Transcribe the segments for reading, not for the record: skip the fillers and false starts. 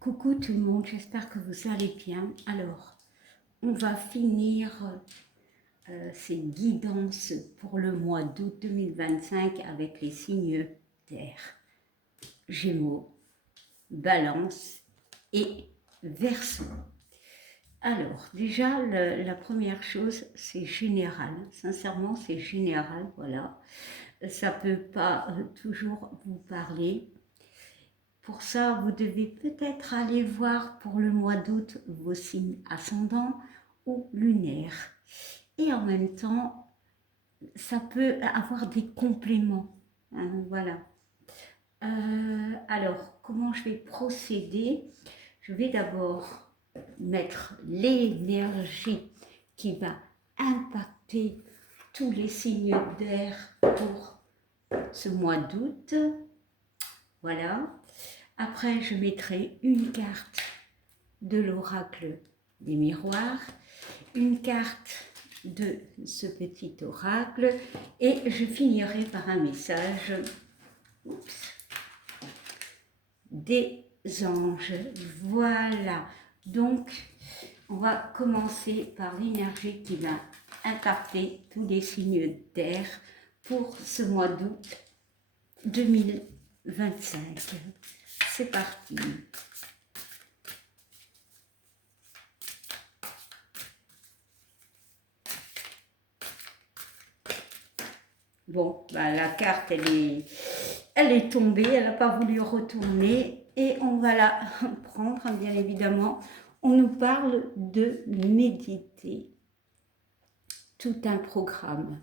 Coucou tout le monde, j'espère que vous allez bien. Alors, on va finir ces guidances pour le mois d'août 2025 avec les signes d'air. Gémeaux, Balance et Verseau. Alors, déjà, la première chose, c'est général. Sincèrement, c'est général, voilà. Ça ne peut pas toujours vous parler. Pour ça, vous devez peut-être aller voir pour le mois d'août vos signes ascendants ou lunaires. Et en même temps, ça peut avoir des compléments. Hein, voilà. Alors, comment je vais procéder? Je vais d'abord mettre l'énergie qui va impacter tous les signes d'air pour ce mois d'août. Voilà. Après, je mettrai une carte de l'oracle des miroirs, une carte de ce petit oracle et je finirai par un message des anges. Voilà, donc on va commencer par l'énergie qui va impacter tous les signes d'air pour ce mois d'août 2025. C'est parti. Bon, bah, la carte, elle est tombée, elle n'a pas voulu retourner et on va la prendre, bien évidemment. On nous parle de méditer, tout un programme.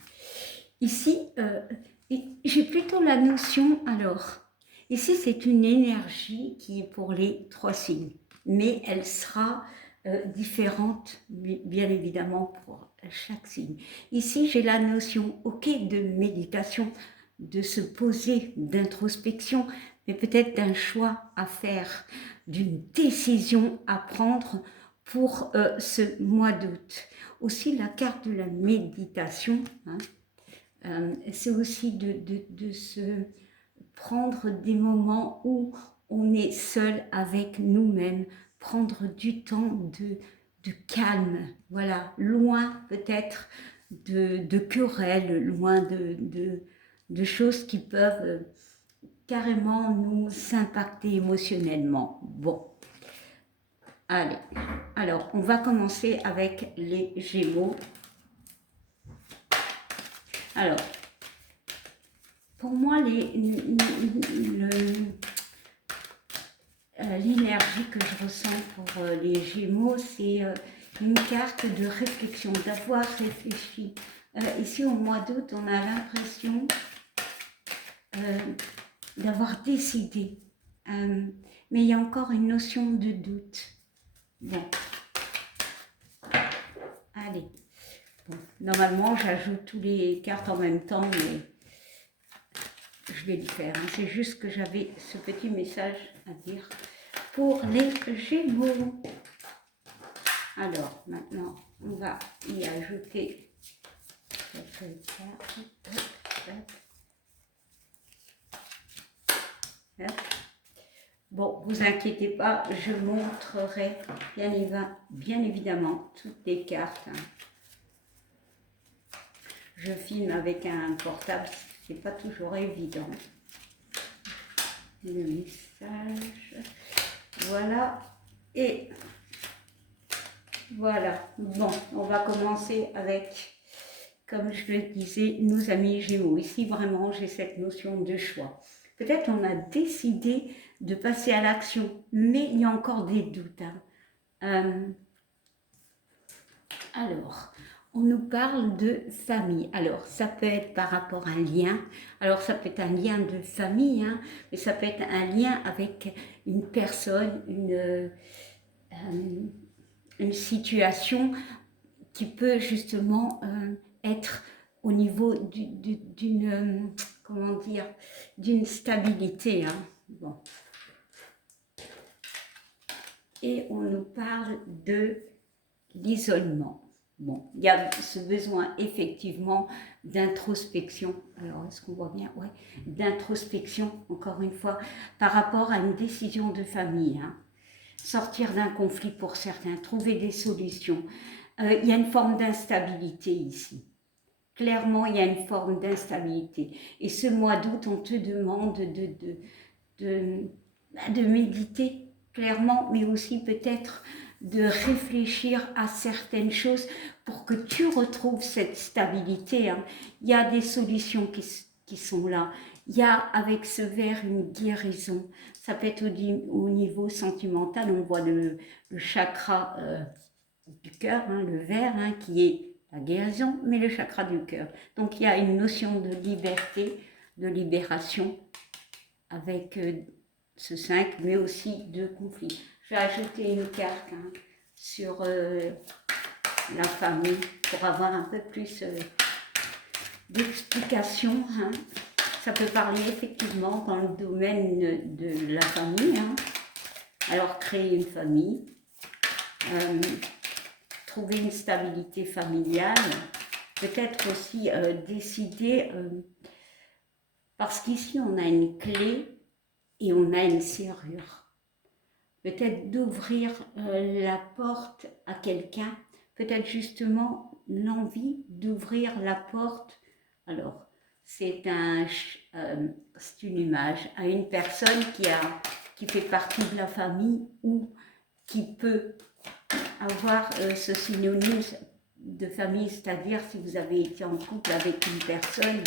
Ici, j'ai plutôt la notion, alors, ici c'est une énergie qui est pour les 3 signes, mais elle sera différente, bien évidemment, pour chaque signe. Ici, j'ai la notion, ok, de méditation, de se poser, d'introspection, mais peut-être d'un choix à faire, d'une décision à prendre pour ce mois d'août. Aussi, la carte de la méditation, hein, c'est aussi de se prendre des moments où on est seul avec nous-mêmes, prendre du temps de calme, voilà, loin peut-être de querelles, loin de choses qui peuvent carrément nous impacter émotionnellement. Bon, allez, alors on va commencer avec les Gémeaux. Alors, pour moi, l'énergie que je ressens pour les Gémeaux, c'est une carte de réflexion, d'avoir réfléchi. Ici, au mois d'août, on a l'impression d'avoir décidé. Mais il y a encore une notion de doute. Bon. Allez. Bon. Normalement, j'ajoute toutes les cartes en même temps, mais je vais le faire. Hein. C'est juste que j'avais ce petit message à dire pour les Gémeaux. Alors, maintenant, on va y ajouter quelques cartes. Bon, vous inquiétez pas, je montrerai bien évidemment toutes les cartes. Hein. Je filme avec un portable, c'est pas toujours évident. Le message, voilà, et voilà. Bon, on va commencer avec, comme je le disais, nos amis Gémeaux. Ici, vraiment, j'ai cette notion de choix. Peut-être on a décidé de passer à l'action, mais il y a encore des doutes. Hein. Alors, on nous parle de famille. Alors, ça peut être par rapport à un lien. Alors, ça peut être un lien de famille, hein, mais ça peut être un lien avec une personne, une situation qui peut justement être au niveau d'une, comment dire, d'une stabilité. Hein. Bon. Et on nous parle de l'isolement. Bon, il y a ce besoin effectivement d'introspection. Alors, est-ce qu'on voit bien? Ouais, d'introspection, encore une fois, par rapport à une décision de famille. Hein. sortir d'un conflit pour certains, trouver des solutions. Il y a une forme d'instabilité ici. Clairement, il y a une forme d'instabilité. Et ce mois d'août, on te demande de méditer, clairement, mais aussi peut-être de réfléchir à certaines choses pour que tu retrouves cette stabilité. Hein. Il y a des solutions qui sont là. Il y a avec ce verre une guérison. Ça peut être au niveau sentimental. On voit le chakra du cœur, hein, le verre, hein, qui est la guérison, mais le chakra du cœur. Donc il y a une notion de liberté, de libération avec ce 5, mais aussi de conflit. Je vais ajouter une carte hein, sur la famille pour avoir un peu plus d'explications. Hein. Ça peut parler effectivement dans le domaine de la famille. Hein. Alors créer une famille, trouver une stabilité familiale, peut-être aussi décider, parce qu'ici on a une clé et on a une serrure. Peut-être d'ouvrir la porte à quelqu'un, peut-être justement l'envie d'ouvrir la porte. Alors, c'est une image à une personne qui fait partie de la famille ou qui peut avoir ce synonyme de famille, c'est-à-dire si vous avez été en couple avec une personne,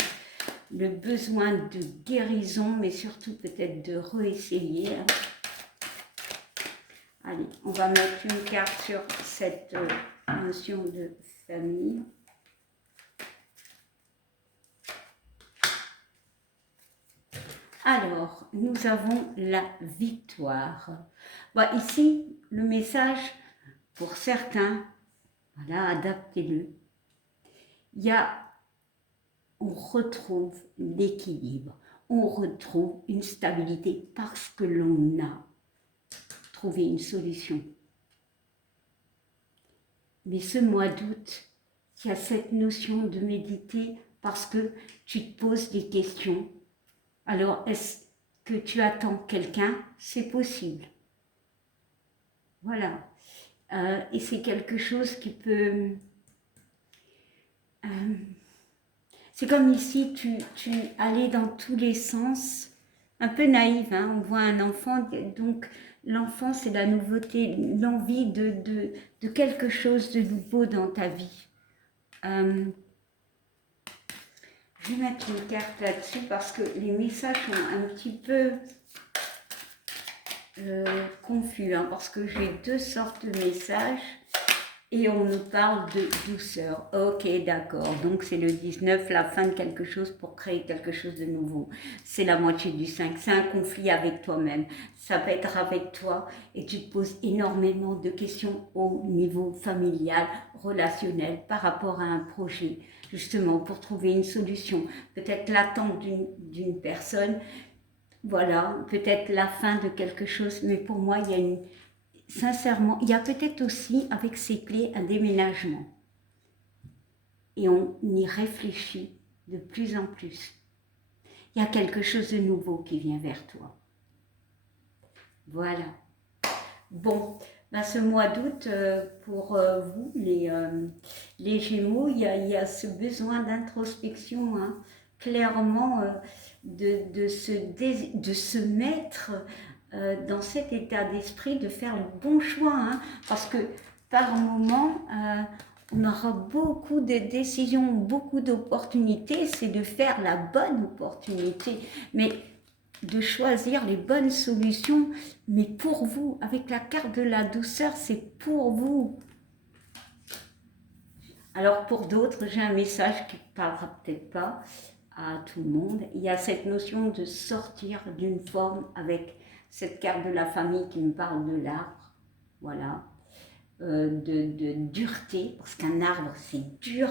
le besoin de guérison, mais surtout peut-être de réessayer. Hein. Allez, on va mettre une carte sur cette notion de famille. Alors, nous avons la victoire. Bon, ici, le message, pour certains, voilà, adaptez-le. Il y a, on retrouve l'équilibre, on retrouve une stabilité parce que l'on a trouvé une solution. Mais ce mois d'août, il y a cette notion de méditer parce que tu te poses des questions. Alors, est-ce que tu attends quelqu'un? C'est possible. Voilà. Et c'est quelque chose qui peut... c'est comme ici, tu allais dans tous les sens, un peu naïve, hein, on voit un enfant, donc l'enfant c'est la nouveauté, l'envie de quelque chose de nouveau dans ta vie. Je vais mettre une carte là-dessus parce que les messages sont un petit peu confus, hein, parce que j'ai deux sortes de messages. Et on nous parle de douceur. Ok, d'accord. Donc c'est le 19, la fin de quelque chose pour créer quelque chose de nouveau. C'est la moitié du 5. C'est un conflit avec toi-même. Ça peut être avec toi et tu te poses énormément de questions au niveau familial, relationnel, par rapport à un projet. Justement, pour trouver une solution. Peut-être l'attente d'une personne. Voilà, peut-être la fin de quelque chose. Mais pour moi, il y a une... Sincèrement, il y a peut-être aussi avec ces clés un déménagement. Et on y réfléchit de plus en plus. Il y a quelque chose de nouveau qui vient vers toi. Voilà. Bon, ben ce mois d'août, pour vous, les Gémeaux, il y a ce besoin d'introspection, hein, clairement, de se mettre dans cet état d'esprit, de faire le bon choix, hein, parce que par moment, on aura beaucoup de décisions, beaucoup d'opportunités, c'est de faire la bonne opportunité, mais de choisir les bonnes solutions, mais pour vous, avec la carte de la douceur, c'est pour vous. Alors pour d'autres, j'ai un message qui ne parlera peut-être pas à tout le monde. Il y a cette notion de sortir d'une forme avec cette carte de la famille qui me parle de l'arbre, voilà, de dureté, parce qu'un arbre c'est dur,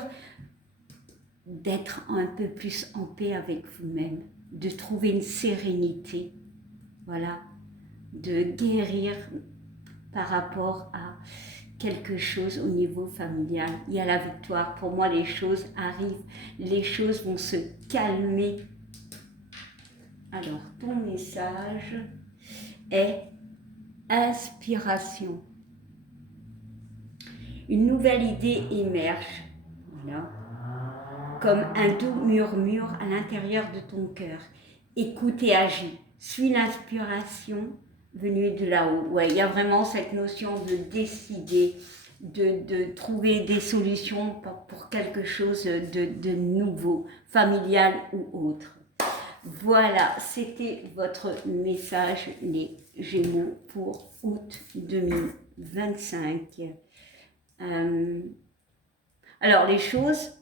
d'être un peu plus en paix avec vous-même, de trouver une sérénité, voilà, de guérir par rapport à quelque chose au niveau familial. Il y a la victoire. Pour moi, les choses arrivent, les choses vont se calmer. Alors, ton message est inspiration. Une nouvelle idée émerge, voilà, comme un doux murmure à l'intérieur de ton cœur. Écoute et agis. Suis l'inspiration venue de là-haut. Ouais, il y a vraiment cette notion de décider, de trouver des solutions pour quelque chose de nouveau, familial ou autre. Voilà, c'était votre message, les Gémeaux, pour août 2025. Alors, les choses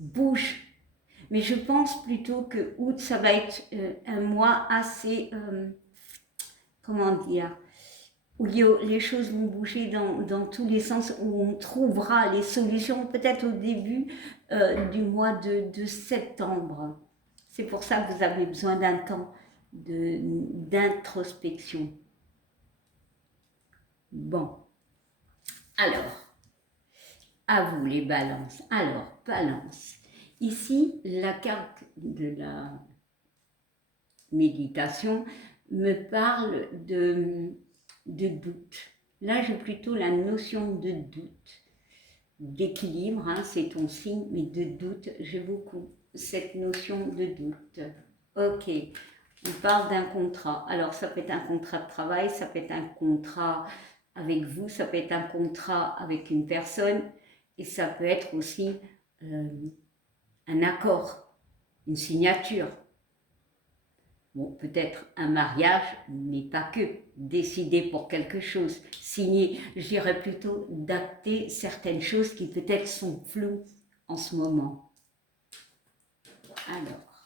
bougent, mais je pense plutôt que août, ça va être un mois assez, comment dire, où les choses vont bouger dans tous les sens, où on trouvera les solutions peut-être au début du mois de septembre. C'est pour ça que vous avez besoin d'un temps d'introspection. Bon, alors, à vous les balances. Alors, balance. Ici, la carte de la méditation me parle de doute. Là, j'ai plutôt la notion de doute, d'équilibre, hein, c'est ton signe, mais de doute, j'ai beaucoup cette notion de doute. Ok, on parle d'un contrat. Alors, ça peut être un contrat de travail, ça peut être un contrat avec vous, ça peut être un contrat avec une personne, et ça peut être aussi un accord, une signature. Bon, peut-être un mariage, mais pas que. Décider pour quelque chose, signer, je dirais plutôt d'acter certaines choses qui peut-être sont floues en ce moment. Alors,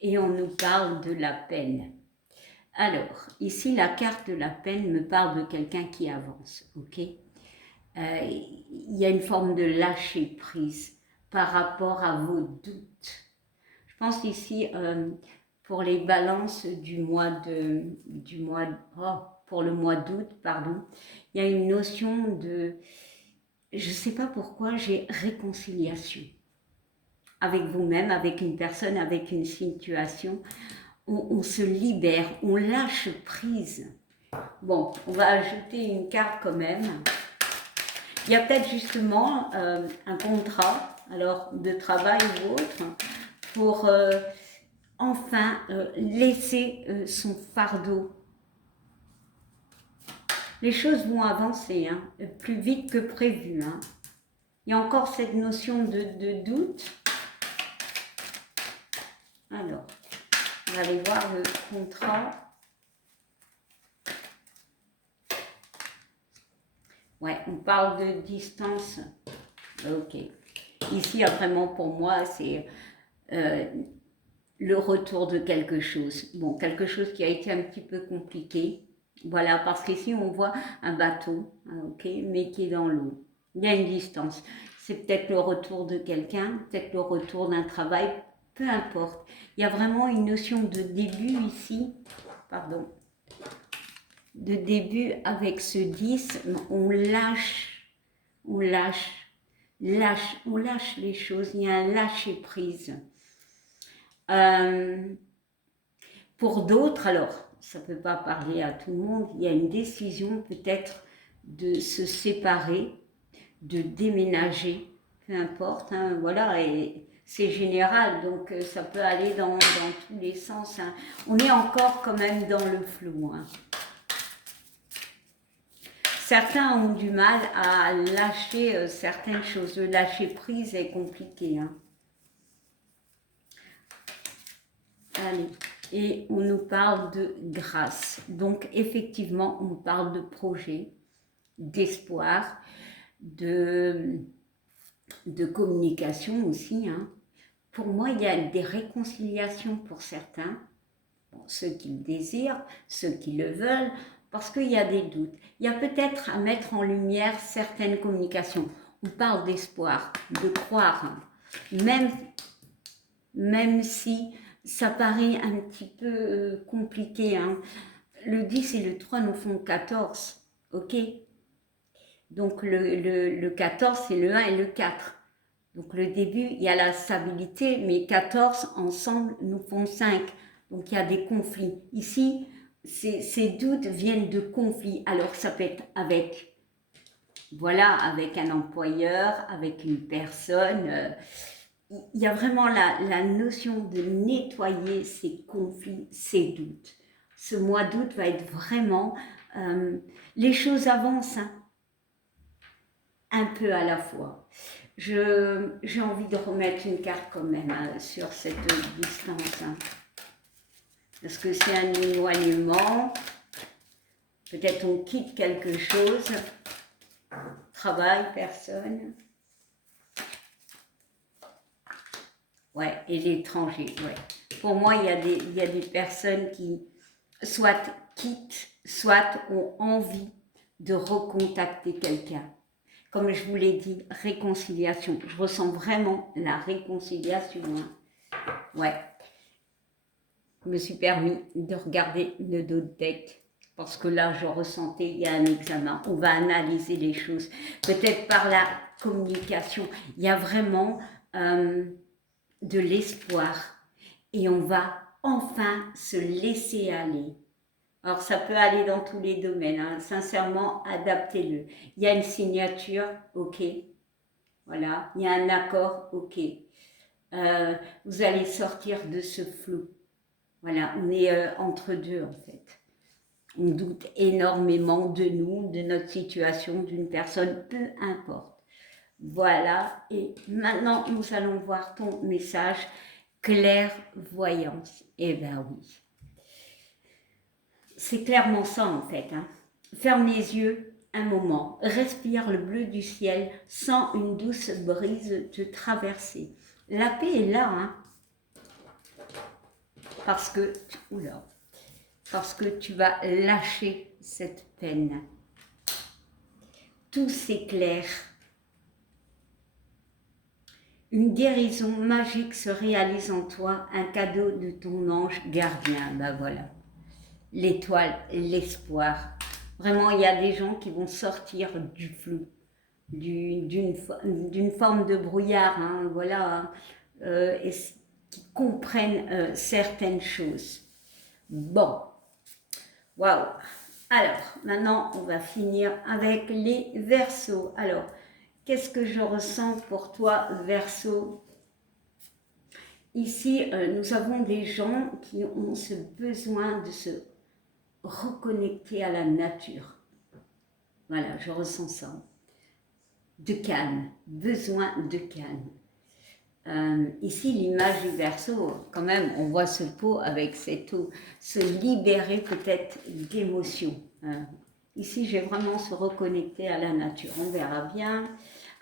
et on nous parle de la peine. Alors, ici, la carte de la peine me parle de quelqu'un qui avance, ok? Il y a une forme de lâcher prise par rapport à vos doutes. Je pense ici, pour les balances pour le mois d'août, pardon, il y a une notion de, je ne sais pas pourquoi, j'ai réconciliation avec vous-même, avec une personne, avec une situation. On se libère, on lâche prise. Bon, on va ajouter une carte quand même. Il y a peut-être justement un contrat, alors de travail ou autre, pour enfin laisser son fardeau. Les choses vont avancer, hein, plus vite que prévu. Hein. Il y a encore cette notion de doute. Alors, on va aller voir le contrat. Ouais, on parle de distance. Ok. Ici, vraiment, pour moi, c'est le retour de quelque chose. Bon, quelque chose qui a été un petit peu compliqué. Voilà, parce qu'ici, on voit un bateau, ok, mais qui est dans l'eau. Il y a une distance. C'est peut-être le retour de quelqu'un, peut-être le retour d'un travail, peu importe. Il y a vraiment une notion de début ici. Pardon. De début avec ce 10, on lâche les choses, il y a un lâcher prise. Pour d'autres, alors, ça ne peut pas parler à tout le monde, il y a une décision peut-être de se séparer, de déménager, peu importe, hein, voilà, et c'est général, donc ça peut aller dans tous les sens. Hein. On est encore quand même dans le flou. Hein. Certains ont du mal à lâcher certaines choses. Le lâcher prise est compliqué. Hein. Allez, et on nous parle de grâce. Donc, effectivement, on parle de projet, d'espoir, de communication aussi. Hein. Pour moi, il y a des réconciliations pour certains, bon, ceux qui le désirent, ceux qui le veulent, parce qu'il y a des doutes. Il y a peut-être à mettre en lumière certaines communications. On parle d'espoir, de croire, hein. Même si ça paraît un petit peu compliqué. Hein. Le 10 et le 3 nous font 14, ok? Donc le 14, c'est le 1 et le 4. Donc le début, il y a la stabilité, mais 14 ensemble nous font 5. Donc il y a des conflits. Ici, ces doutes viennent de conflits. Alors ça peut être avec, voilà, avec un employeur, avec une personne. Il y a vraiment la notion de nettoyer ces conflits, ces doutes. Ce mois d'août va être vraiment... les choses avancent, hein, un peu à la fois. J'ai envie de remettre une carte quand même sur cette distance. Hein, parce que c'est un éloignement. Peut-être on quitte quelque chose. Travail, personne. Ouais, et l'étranger, ouais. Pour moi, il y a des personnes qui soit quittent, soit ont envie de recontacter quelqu'un. Comme je vous l'ai dit, réconciliation. Je ressens vraiment la réconciliation. Hein. Ouais. Je me suis permis de regarder le dos de deck. Parce que là, je ressentais, il y a un examen. On va analyser les choses. Peut-être par la communication. Il y a vraiment de l'espoir. Et on va enfin se laisser aller. Alors, ça peut aller dans tous les domaines. Hein. Sincèrement, adaptez-le. Il y a une signature, ok. Voilà. Il y a un accord, ok. Vous allez sortir de ce flou. Voilà. On est entre deux, en fait. On doute énormément de nous, de notre situation, d'une personne, peu importe. Voilà. Et maintenant, nous allons voir ton message. Clairvoyance. Eh bien oui. C'est clairement ça en fait. Hein. Ferme les yeux un moment, respire le bleu du ciel, sens une douce brise te traverser. La paix est là, hein, parce que, oula, parce que tu vas lâcher cette peine. Tout s'éclaire. Une guérison magique se réalise en toi, un cadeau de ton ange gardien. Ben voilà. L'étoile, l'espoir. Vraiment, il y a des gens qui vont sortir du flou, d'une forme de brouillard, hein, voilà, hein, et qui comprennent certaines choses. Bon, waouh. Alors, maintenant, on va finir avec les Verseaux. Alors, qu'est-ce que je ressens pour toi, Verseau? Ici, nous avons des gens qui ont ce besoin de se reconnecter à la nature. Voilà, je ressens ça. De calme, besoin de calme. Ici, l'image du Verseau, quand même, on voit ce pot avec cette eau, se libérer peut-être d'émotions. Ici, j'ai vraiment se reconnecter à la nature, on verra bien.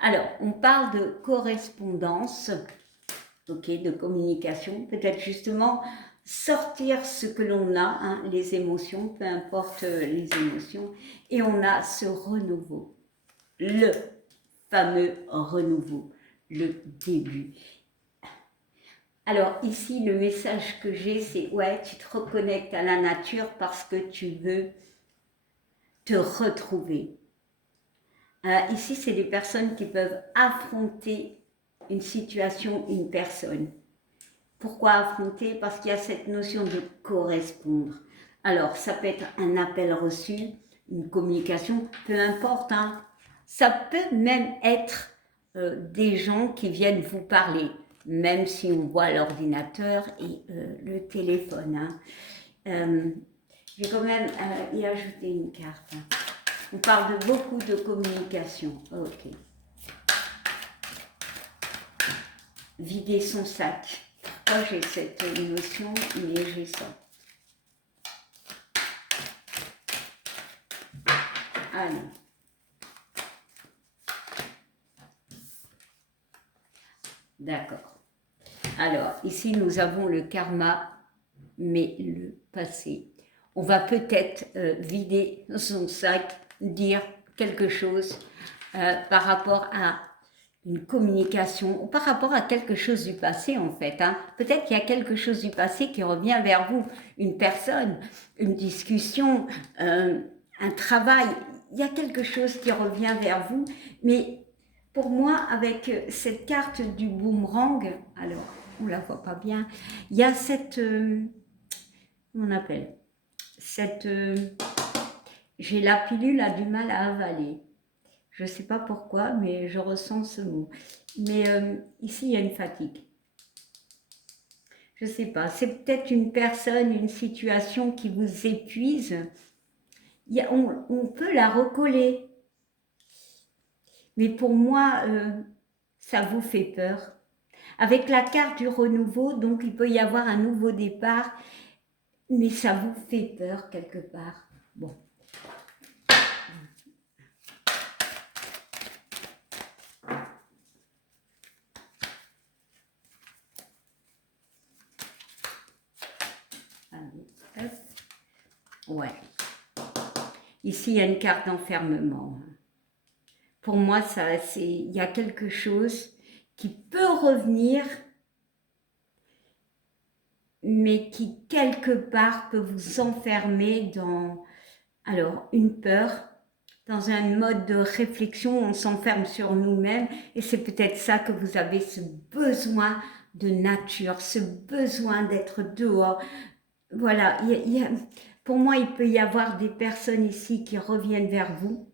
Alors, on parle de correspondance, ok, de communication, peut-être justement sortir ce que l'on a, hein, les émotions, peu importe les émotions, et on a ce renouveau, le fameux renouveau, le début. Alors ici, le message que j'ai, c'est ouais, tu te reconnectes à la nature parce que tu veux te retrouver. Ici, c'est des personnes qui peuvent affronter une situation, une personne. Pourquoi affronter? Parce qu'il y a cette notion de correspondre. Alors, ça peut être un appel reçu, une communication, peu importe. Hein. Ça peut même être des gens qui viennent vous parler, même si on voit l'ordinateur et le téléphone. Hein. Je vais quand même y ajouter une carte. Hein. On parle de beaucoup de communication. Ok. Vider son sac. Moi, j'ai cette notion, mais j'ai ça. Allez. D'accord. Alors, ici, nous avons le karma, mais le passé. On va peut-être vider son sac, dire quelque chose par rapport à une communication, ou par rapport à quelque chose du passé en fait. Hein. Peut-être qu'il y a quelque chose du passé qui revient vers vous, une personne, une discussion, un travail, il y a quelque chose qui revient vers vous, mais pour moi, avec cette carte du boomerang, alors, on ne la voit pas bien, il y a cette, comment on appelle, j'ai la pilule a du mal à avaler. Je ne sais pas pourquoi, mais je ressens ce mot. Mais ici, il y a une fatigue. Je ne sais pas, c'est peut-être une personne, une situation qui vous épuise. On peut la recoller. Mais pour moi, ça vous fait peur. Avec la carte du renouveau, donc il peut y avoir un nouveau départ, mais ça vous fait peur quelque part. Bon. Allez, hop. Ouais. Ici, il y a une carte d'enfermement. Pour moi, il y a quelque chose qui peut revenir, mais qui quelque part peut vous enfermer dans, alors, une peur, dans un mode de réflexion, on s'enferme sur nous-mêmes, et c'est peut-être ça que vous avez, ce besoin de nature, ce besoin d'être dehors. Voilà, pour moi, il peut y avoir des personnes ici qui reviennent vers vous,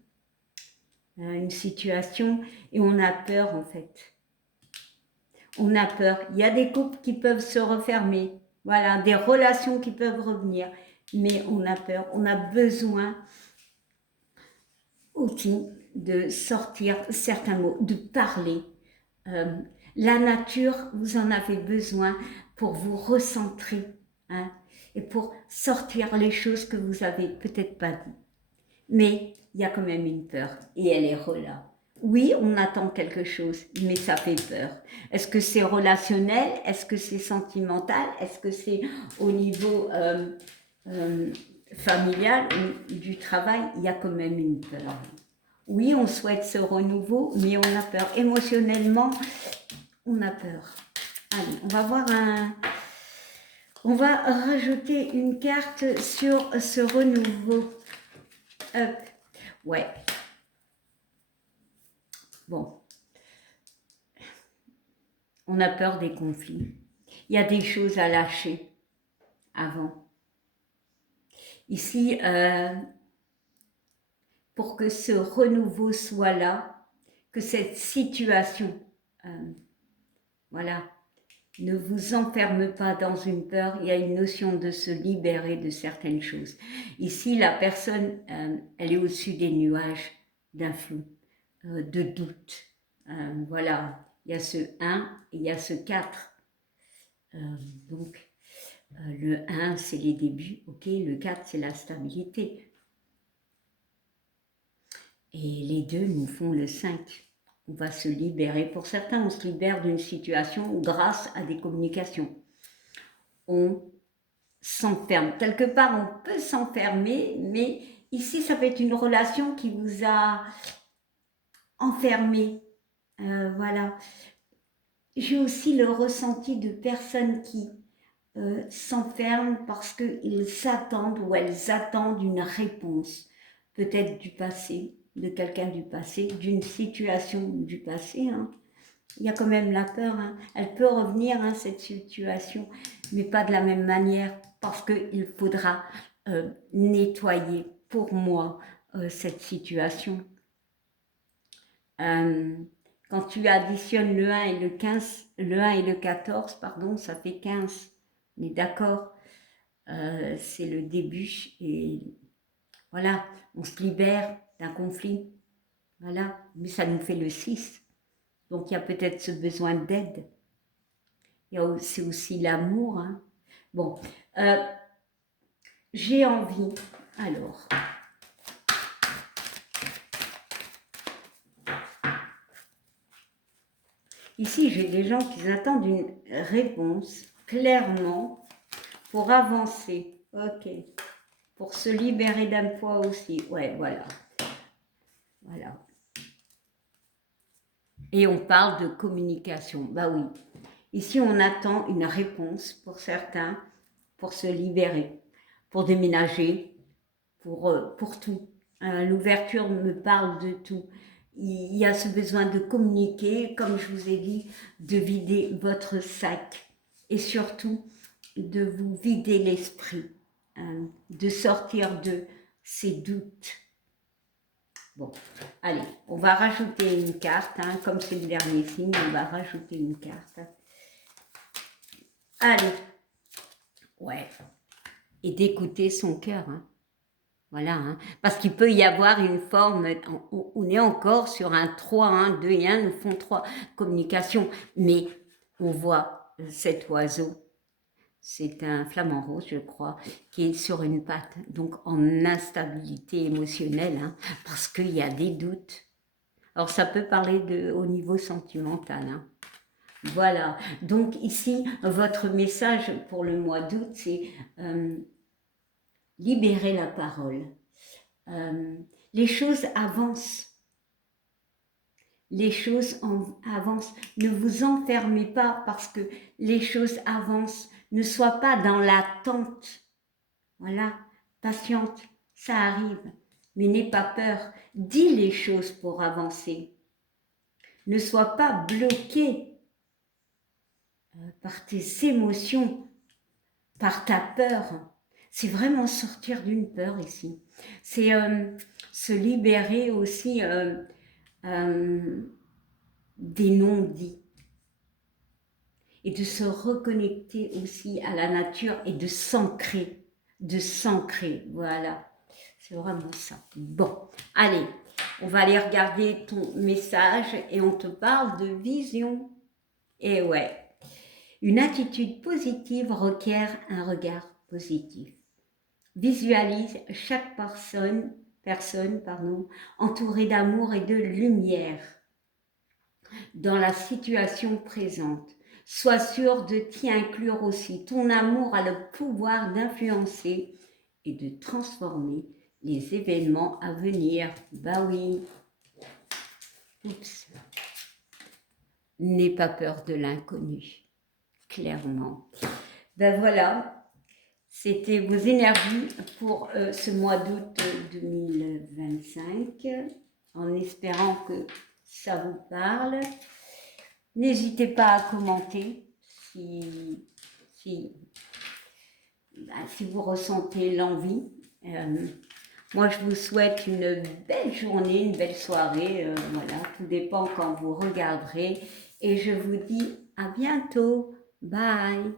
une situation, et on a peur en fait. On a peur. Il y a des couples qui peuvent se refermer, voilà, des relations qui peuvent revenir, mais on a peur, on a besoin aussi de sortir certains mots, de parler. La nature, vous en avez besoin pour vous recentrer, hein, et pour sortir les choses que vous avez peut-être pas dit. Mais il y a quand même une peur, et elle est là. Oui, on attend quelque chose, mais ça fait peur. Est-ce que c'est relationnel? Est-ce que c'est sentimental? Est-ce que c'est au niveau familial ou du travail? Il y a quand même une peur. Oui, on souhaite ce renouveau, mais on a peur. Émotionnellement, on a peur. Allez, on va rajouter une carte sur ce renouveau. Hop. Ouais. Bon. On a peur des conflits. Il y a des choses à lâcher avant. Ici, pour que ce renouveau soit là, que cette situation, voilà, ne vous enferme pas dans une peur. Il y a une notion de se libérer de certaines choses. Ici, la personne, elle est au-dessus des nuages d'un flou, de doute. Voilà, il y a ce 1 et il y a ce 4. Donc, le 1, c'est les débuts, ok, le 4, c'est la stabilité. Et les deux nous font le 5. On va se libérer. Pour certains, on se libère d'une situation grâce à des communications. On s'enferme. Quelque part, on peut s'enfermer, mais ici, ça peut être une relation qui vous a enfermé. Voilà. J'ai aussi le ressenti de personnes qui s'enferment parce qu'ils attendent ou elles attendent une réponse, peut-être du passé, de quelqu'un du passé, d'une situation du passé. Hein. Il y a quand même la peur, hein. Elle peut revenir, hein, cette situation, mais pas de la même manière, parce qu'il faudra nettoyer pour moi cette situation. Quand tu additionnes le 1 et le 15, le 1 et le 14, pardon, ça fait 15. On est d'accord, c'est le début et voilà, on se libère d'un conflit, voilà, mais ça nous fait le 6. Donc il y a peut-être ce besoin d'aide. C'est aussi l'amour. Hein. Bon, j'ai envie, alors, ici j'ai des gens qui attendent une réponse clairement pour avancer, ok, pour se libérer d'un poids aussi, ouais, voilà, voilà. Et on parle de communication, bah oui. Ici, on attend une réponse pour certains, pour se libérer, pour déménager, pour tout. L'ouverture me parle de tout. Il y a ce besoin de communiquer, comme je vous ai dit, de vider votre sac et surtout de vous vider l'esprit. de sortir de ces doutes. Bon, allez, on va rajouter une carte, hein, comme c'est le dernier signe, on va rajouter une carte. Allez, ouais, et d'écouter son cœur, hein. Voilà, hein, parce qu'il peut y avoir une forme, on est encore sur un 3, hein, 2 et 1 nous font 3, communication, mais on voit cet oiseau, c'est un flamant rose, je crois, qui est sur une patte, donc en instabilité émotionnelle, hein, parce qu'il y a des doutes. Alors ça peut parler au niveau sentimental, hein. Voilà, donc ici, votre message pour le mois d'août, c'est libérer la parole. Les choses avancent. Les choses avancent. Ne vous enfermez pas parce que les choses avancent. Ne sois pas dans l'attente. Voilà, patiente, ça arrive. Mais n'aie pas peur. Dis les choses pour avancer. Ne sois pas bloqué par tes émotions, par ta peur. C'est vraiment sortir d'une peur ici. C'est se libérer aussi des non-dits. Et de se reconnecter aussi à la nature et de s'ancrer. De s'ancrer, voilà. C'est vraiment ça. Bon, allez, on va aller regarder ton message et on te parle de vision. Et ouais. Une attitude positive requiert un regard positif. Visualise chaque personne entourée d'amour et de lumière dans la situation présente. Sois sûr de t'y inclure aussi. Ton amour a le pouvoir d'influencer et de transformer les événements à venir. Bah oui. Oups. N'aie pas peur de l'inconnu. Clairement. Ben voilà, c'était vos énergies pour ce mois d'août 2025, en espérant que ça vous parle. N'hésitez pas à commenter si vous ressentez l'envie. Moi, je vous souhaite une belle journée, une belle soirée. Voilà, tout dépend quand vous regarderez. Et je vous dis à bientôt. Bye.